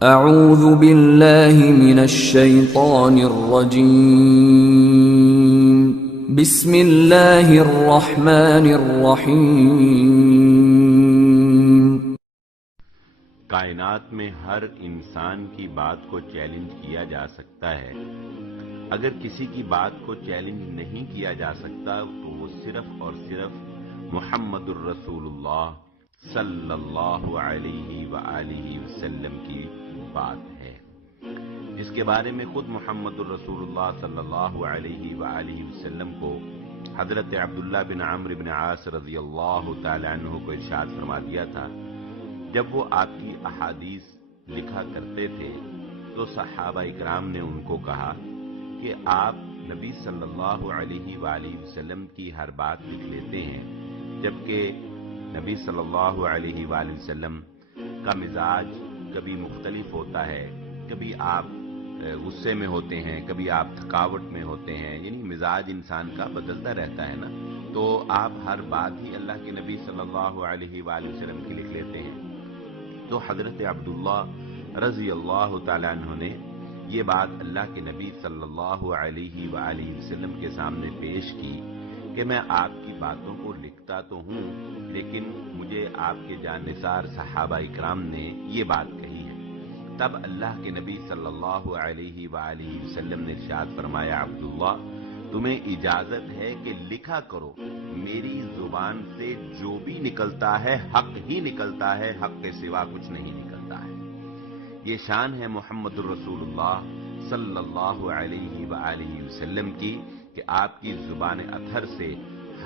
اعوذ باللہ من الشیطان الرجیم بسم اللہ الرحمن الرحیم۔ کائنات میں ہر انسان کی بات کو چیلنج کیا جا سکتا ہے۔ اگر کسی کی بات کو چیلنج نہیں کیا جا سکتا تو وہ صرف اور صرف محمد الرسول اللہ صلی اللہ علیہ وآلہ وسلم کی بات ہے، جس کے بارے میں خود محمد الرسول اللہ صلی اللہ علیہ وآلہ وسلم کو حضرت عبداللہ بن عمرو بن عاص رضی اللہ تعالی عنہ کو ارشاد فرما دیا تھا۔ جب وہ آپ کی احادیث لکھا کرتے تھے تو صحابہ اکرام نے ان کو کہا کہ آپ نبی صلی اللہ علیہ وآلہ وسلم کی ہر بات لکھ لیتے ہیں، جبکہ نبی صلی اللہ علیہ وآلہ وسلم کا مزاج کبھی مختلف ہوتا ہے، کبھی آپ غصے میں ہوتے ہیں، کبھی آپ تھکاوٹ میں ہوتے ہیں، یعنی مزاج انسان کا بدلتا رہتا ہے نا، تو آپ ہر بات ہی اللہ کے نبی صلی اللہ علیہ وآلہ وسلم کی لکھ لیتے ہیں۔ تو حضرت عبداللہ رضی اللہ تعالی عنہ نے یہ بات اللہ کے نبی صلی اللہ علیہ وآلہ وسلم کے سامنے پیش کی کہ میں آپ کی باتوں کو لکھتا تو ہوں، لیکن مجھے آپ کے جانثار صحابہ اکرام نے یہ بات کہی ہے۔ تب اللہ کے نبی صلی اللہ علیہ وآلہ وسلم نے ارشاد فرمایا، عبداللہ تمہیں اجازت ہے کہ لکھا کرو، میری زبان سے جو بھی نکلتا ہے حق ہی نکلتا ہے، حق کے سوا کچھ نہیں نکلتا ہے۔ یہ شان ہے محمد الرسول اللہ صلی اللہ علیہ وآلہ وسلم کی کہ آپ کی زبان اطہر سے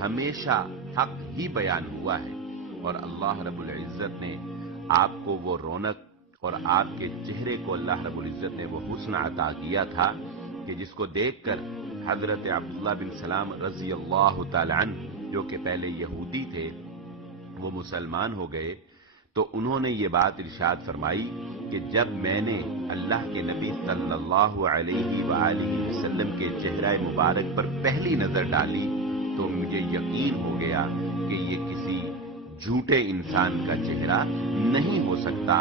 ہمیشہ حق ہی بیان ہوا ہے، اور اللہ رب العزت نے آپ کو وہ رونق اور آپ کے چہرے کو اللہ رب العزت نے وہ حسن عطا کیا تھا کہ جس کو دیکھ کر حضرت عبداللہ بن سلام رضی اللہ تعالی عنہ، جو کہ پہلے یہودی تھے، وہ مسلمان ہو گئے، تو انہوں نے یہ بات ارشاد فرمائی کہ جب میں نے اللہ کے نبی صلی اللہ علیہ وآلہ وسلم کے چہرہ مبارک پر پہلی نظر ڈالی تو مجھے یقین ہو گیا کہ یہ کسی جھوٹے انسان کا چہرہ نہیں ہو سکتا،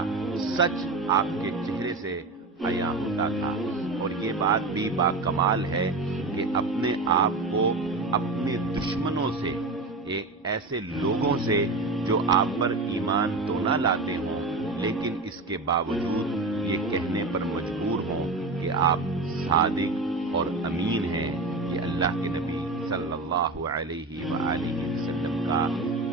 سچ آپ کے چہرے سے عیاں ہوتا تھا۔ اور یہ بات بھی باکمال ہے کہ اپنے آپ کو اپنے دشمنوں سے، ایک ایسے لوگوں سے جو آپ پر ایمان تو نہ لاتے ہوں لیکن اس کے باوجود یہ کہنے پر مجبور ہوں کہ آپ صادق اور امین ہیں، یہ اللہ کے نبی صلی اللہ علیہ وآلہ وسلم کا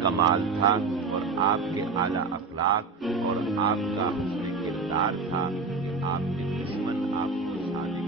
کمال تھا، اور آپ کے اعلیٰ اخلاق اور آپ کا حسن کردار تھا کہ آپ کے دشمن آپ کو صادق